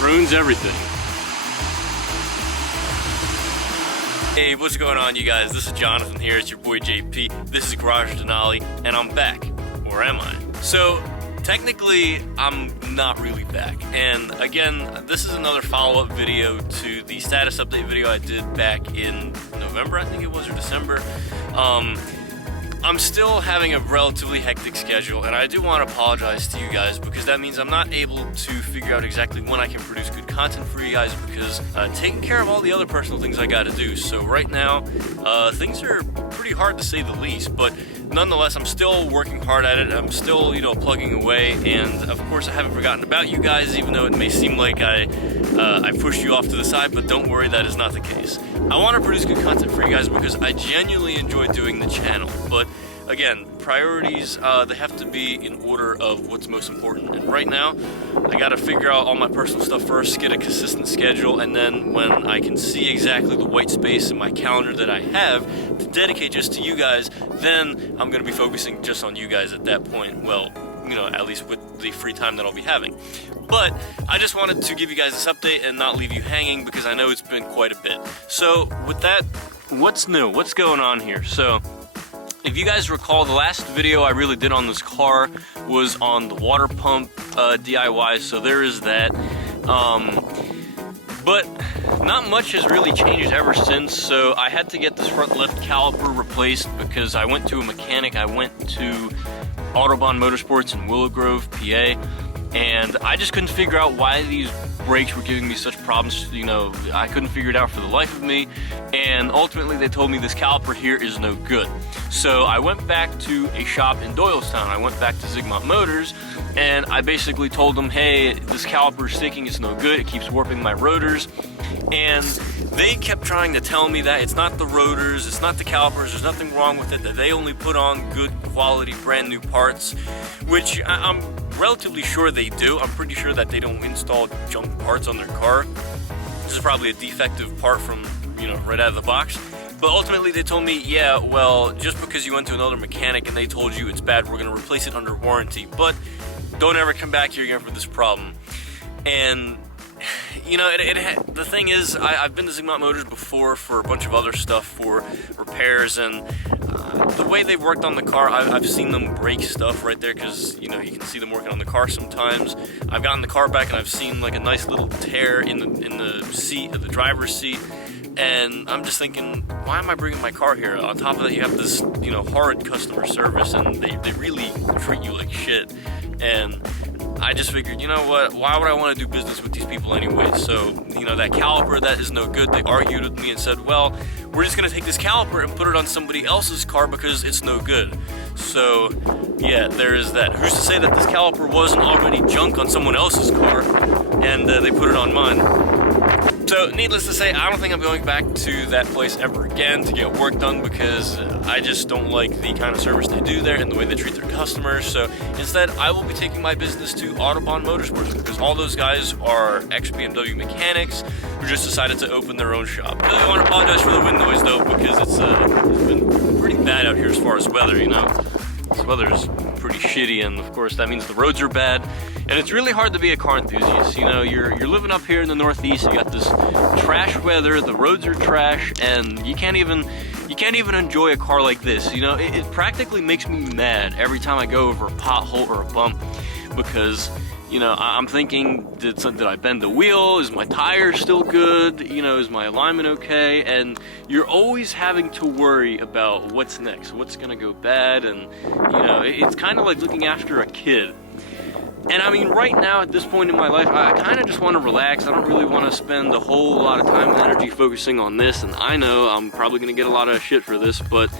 ruins everything. Hey, what's going on, you guys? This is Jonathan here. It's your boy JP. This is Garage Denali, and I'm back. Or am I? So, technically, I'm not really back. And again, this is another follow-up video to the status update video I did back in November, I think it was, or December. I'm still having a relatively hectic schedule, and I do want to apologize to you guys because that means I'm not able to figure out exactly when I can produce good content for you guys because taking care of all the other personal things I got to do. So right now, things are pretty hard to say the least, but nonetheless, I'm still working hard at it. I'm still, plugging away, and of course, I haven't forgotten about you guys, even though it may seem like I pushed you off to the side, but don't worry, that is not the case. I want to produce good content for you guys because I genuinely enjoy doing the channel, but again, priorities, they have to be in order of what's most important. And right now, I gotta figure out all my personal stuff first, get a consistent schedule, and then when I can see exactly the white space in my calendar that I have to dedicate just to you guys, then I'm gonna be focusing just on you guys at that point. Well, at least with the free time that I'll be having. But I just wanted to give you guys this update and not leave you hanging because I know it's been quite a bit. So with that, what's new? What's going on here? So, if you guys recall, the last video I really did on this car was on the water pump DIY, so there is that. But not much has really changed ever since, so I had to get this front left caliper replaced because I went to a mechanic. I went to Autobahn Motorsports in Willow Grove, PA, and I just couldn't figure out why these brakes were giving me such problems. I couldn't figure it out for the life of me, and ultimately they told me this caliper here is no good. So I went back to a shop in Doylestown. I went back to Zigmont Motors, and I basically told them, hey, this caliper is sticking, it's no good, it keeps warping my rotors. And they kept trying to tell me that it's not the rotors, it's not the calipers, there's nothing wrong with it, that they only put on good quality brand new parts, which I'm relatively sure they do. I'm pretty sure that they don't install junk parts on their car. This is probably a defective part from, right out of the box. But ultimately they told me, yeah, well, just because you went to another mechanic and they told you it's bad, we're gonna replace it under warranty, but don't ever come back here again for this problem. And the thing is, I've been to Zigmont Motors before for a bunch of other stuff, for repairs, and the way they've worked on the car, I've seen them break stuff right there because, you can see them working on the car sometimes. I've gotten the car back and I've seen like a nice little tear in the seat, the driver's seat, and I'm just thinking, why am I bringing my car here? On top of that, you have this, horrid customer service, and they really treat you like shit. And I just figured, you know what, why would I want to do business with these people anyway? So, that caliper, that is no good. They argued with me and said, well, we're just going to take this caliper and put it on somebody else's car because it's no good. So, yeah, there is that. Who's to say that this caliper wasn't already junk on someone else's car and they put it on mine? So, needless to say, I don't think I'm going back to that place ever again to get work done because I just don't like the kind of service they do there and the way they treat their customers. So, instead, I will be taking my business to Autobahn Motorsports because all those guys are ex-BMW mechanics who just decided to open their own shop. I really want to apologize for the wind noise, though, because it's been pretty bad out here as far as weather, This weather is pretty shitty, and of course that means the roads are bad, and it's really hard to be a car enthusiast. You're living up here in the Northeast, you got this trash weather, the roads are trash, and you can't even enjoy a car like this. It practically makes me mad every time I go over a pothole or a bump because I'm thinking, did I bend the wheel? Is my tire still good? Is my alignment okay? And you're always having to worry about what's next, what's gonna go bad, and it's kind of like looking after a kid. And I mean, right now at this point in my life, I kind of just want to relax. I don't really want to spend a whole lot of time and energy focusing on this, and I know I'm probably gonna get a lot of shit for this, but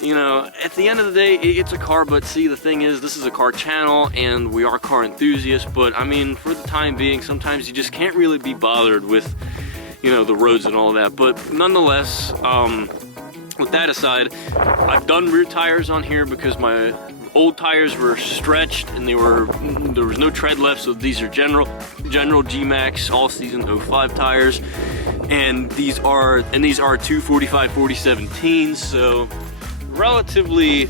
at the end of the day, it's a car. But see, the thing is, this is a car channel and we are car enthusiasts, but I mean, for the time being, sometimes you just can't really be bothered with, the roads and all that. But nonetheless, with that aside, I've done rear tires on here because my old tires were stretched and there was no tread left, so these are general G-Max all-season 05 tires, and these are 245/40/17, so relatively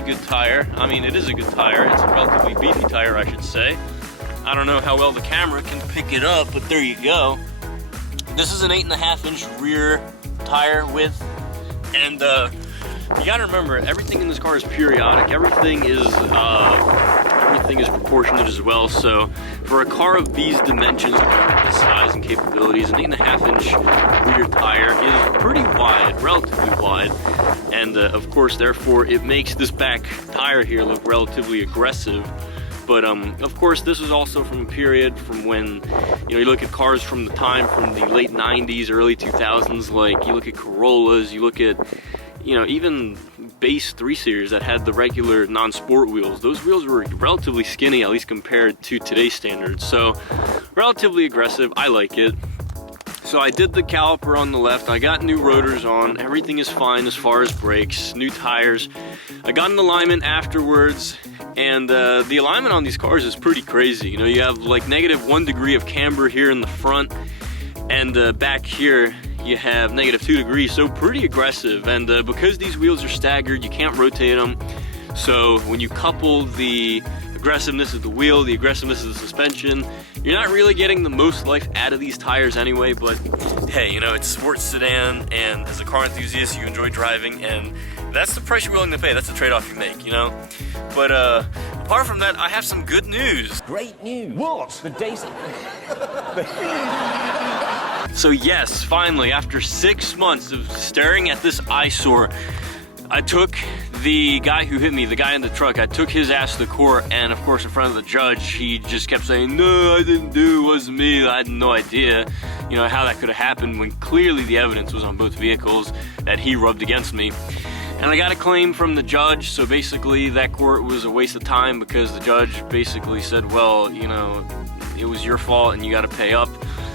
good tire. I mean, it is a good tire. It's a relatively beefy tire, I should say. I don't know how well the camera can pick it up, but there you go. This is an 8.5-inch rear tire width, and you gotta remember, everything in this car is periodic. Everything is proportionate as well. So for a car of these dimensions, this size and capabilities, an 8.5-inch rear tire is pretty wide, relatively wide, and of course, therefore, it makes this back tire here look relatively aggressive. But of course, this is also from a period from when, you look at cars from the time from the late 90s, early 2000s, like you look at Corollas, you look at, even base 3 Series that had the regular non-sport wheels. Those wheels were relatively skinny, at least compared to today's standards. So relatively aggressive, I like it. So I did the caliper on the left, I got new rotors on, everything is fine as far as brakes, new tires. I got an alignment afterwards, and the alignment on these cars is pretty crazy. You have like -1 degree of camber here in the front, and back here you have -2 degrees, so pretty aggressive. And because these wheels are staggered, you can't rotate them. So when you couple the aggressiveness of the wheel, the aggressiveness of the suspension, you're not really getting the most life out of these tires anyway. But hey, it's a sports sedan, and as a car enthusiast, you enjoy driving, and that's the price you're willing to pay. That's the trade-off you make, But apart from that, I have some good news. Great news. What? The days. So yes, finally, after 6 months of staring at this eyesore, I took the guy who hit me, the guy in the truck, I took his ass to court, and of course in front of the judge, he just kept saying, "No, I didn't do it, wasn't me, I had no idea, how that could have happened," when clearly the evidence was on both vehicles that he rubbed against me. And I got a claim from the judge, so basically that court was a waste of time because the judge basically said, well, it was your fault and you got to pay up.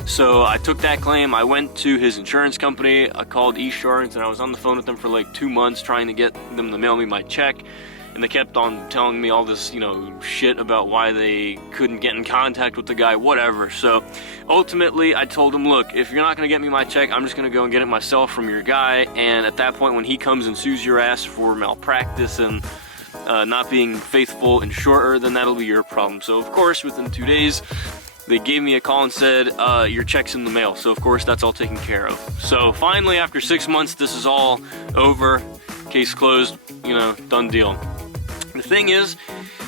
So I took that claim, I went to his insurance company, I called Esurance, and I was on the phone with them for like 2 months trying to get them to mail me my check. And they kept on telling me all this, shit about why they couldn't get in contact with the guy, whatever. So ultimately, I told him, look, if you're not going to get me my check, I'm just going to go and get it myself from your guy. And at that point, when he comes and sues your ass for malpractice and not being faithful insurer, then that'll be your problem. So of course, within 2 days, they gave me a call and said, your check's in the mail. So of course, that's all taken care of. So finally, after 6 months, this is all over. Case closed, done deal. The thing is,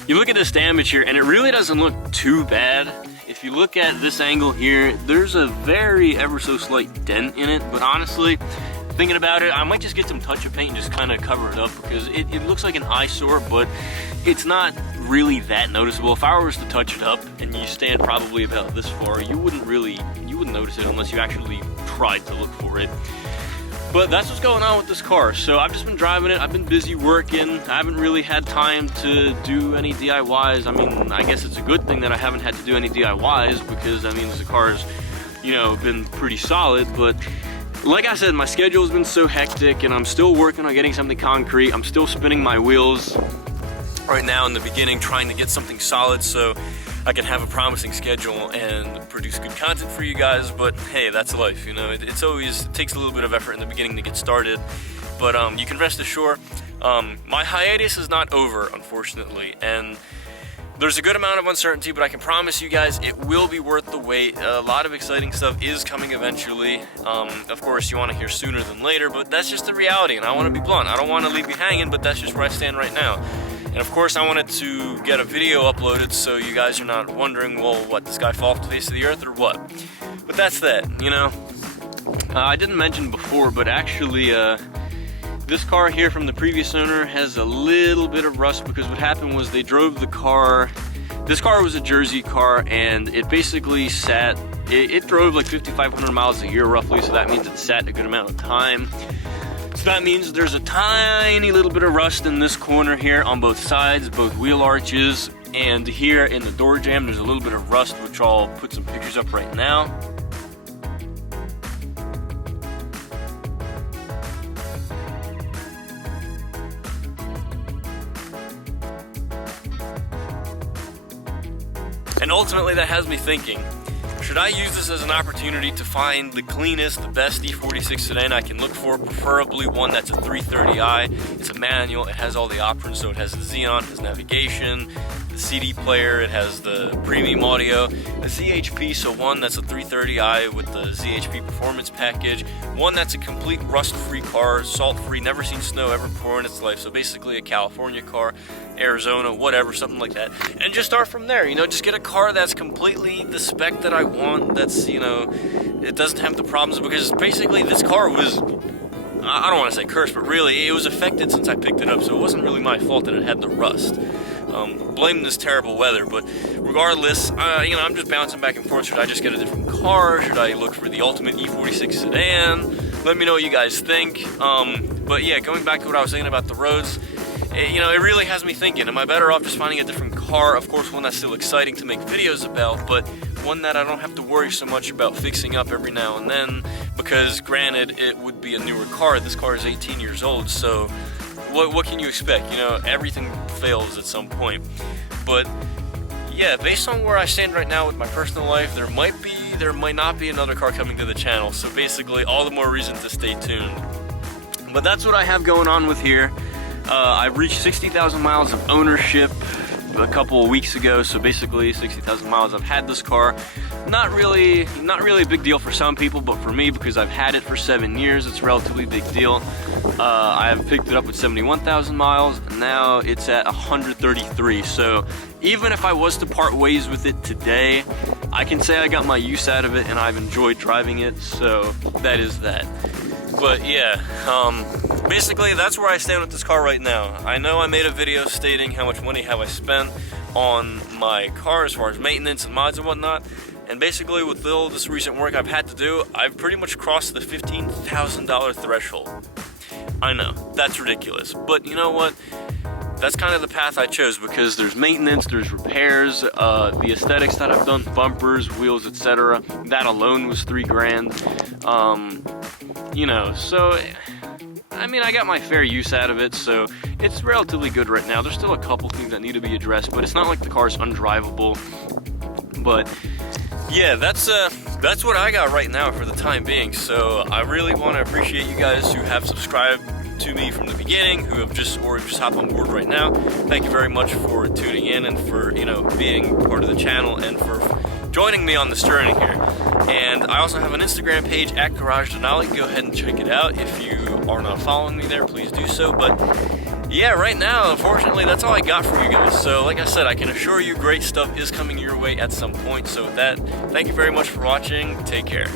you look at this damage here, and it really doesn't look too bad. If you look at this angle here, there's a very ever so slight dent in it, but honestly, thinking about it, I might just get some touch-up paint and just kind of cover it up, because it looks like an eyesore, but it's not really that noticeable. If I was to touch it up and you stand probably about this far, you wouldn't notice it unless you actually tried to look for it. But that's what's going on with this car. So I've just been driving it, I've been busy working, I haven't really had time to do any DIYs. I mean, I guess it's a good thing that I haven't had to do any DIYs, because that means the car's, been pretty solid. But like I said, my schedule has been so hectic, and I'm still working on getting something concrete. I'm still spinning my wheels right now in the beginning, trying to get something solid so I can have a promising schedule and produce good content for you guys. But hey, that's life, it takes a little bit of effort in the beginning to get started. But you can rest assured, my hiatus is not over, unfortunately, and there's a good amount of uncertainty, but I can promise you guys it will be worth the wait. A lot of exciting stuff is coming eventually. Of course, you want to hear sooner than later, but that's just the reality, and I want to be blunt. I don't want to leave you hanging, but that's just where I stand right now. And of course, I wanted to get a video uploaded so you guys are not wondering, well, what, this guy fall off the face of the earth or what? But that's that, I didn't mention before, but actually, this car here from the previous owner has a little bit of rust, because what happened was they drove the car. This car was a Jersey car, and it basically sat, it drove like 5,500 miles a year roughly, so that means it sat a good amount of time. So that means there's a tiny little bit of rust in this corner here on both sides, both wheel arches, and here in the door jamb there's a little bit of rust, which I'll put some pictures up right now. And ultimately that has me thinking, should I use this as an opportunity to find the cleanest, the best E46 sedan I can look for, preferably one that's a 330i. It's a manual, it has all the options, so it has the Xenon, it has navigation, the CD player, it has the premium audio, the ZHP, so one that's a 330i with the ZHP performance package, one that's a complete rust-free car, salt-free, never seen snow ever before in its life, so basically a California car, Arizona, whatever, something like that, and just start from there, you know, just get a car that's completely the spec that I want, that's, you know, it doesn't have the problems, because basically this car was, I don't want to say cursed, but really, it was affected since I picked it up, so it wasn't really my fault that it had the rust. Blame this terrible weather, but regardless, you know, I'm just bouncing back and forth. Should I just get a different car? Should I look for the ultimate E46 sedan? Let me know what you guys think. But yeah, going back to what I was saying about the roads, you know, it really has me thinking, am I better off just finding a different car? Of course, one that's still exciting to make videos about, but one that I don't have to worry so much about fixing up every now and then, because granted, it would be a newer car. This car is 18 years old, so what can you expect? You know, everything fails at some point. But yeah, based on where I stand right now with my personal life, there might not be another car coming to the channel, so basically all the more reason to stay tuned. But that's what I have going on with here. I've reached 60,000 miles of ownership a couple of weeks ago, so basically 60,000 miles I've had this car. Not really a big deal for some people, but for me, because I've had it for 7 years, it's a relatively big deal. I have picked it up with 71,000 miles, and now it's at 133. So even if I was to part ways with it today, I can say I got my use out of it and I've enjoyed driving it, so that is that. But yeah, basically that's where I stand with this car right now. I know I made a video stating how much money have I spent on my car as far as maintenance and mods and whatnot, and basically with all this recent work I've had to do, I've pretty much crossed the $15,000 threshold. I know, that's ridiculous, but you know what? That's kind of the path I chose, because there's maintenance, there's repairs, the aesthetics that I've done, bumpers, wheels, etc. That alone was $3 grand. You know, so I mean, I got my fair use out of it, so it's relatively good right now. There's still a couple things that need to be addressed, but it's not like the car's undrivable. But yeah, that's what I got right now for the time being. So I really want to appreciate you guys who have subscribed to me from the beginning, who have just hopped on board right now. Thank you very much for tuning in and for, you know, being part of the channel and for joining me on this journey here. And I also have an Instagram page at Garage Denali. Go ahead and check it out. If you are not following me there, please do so. But yeah, right now, unfortunately, that's all I got for you guys. So like I said, I can assure you great stuff is coming your way at some point. So with that, thank you very much for watching. Take care.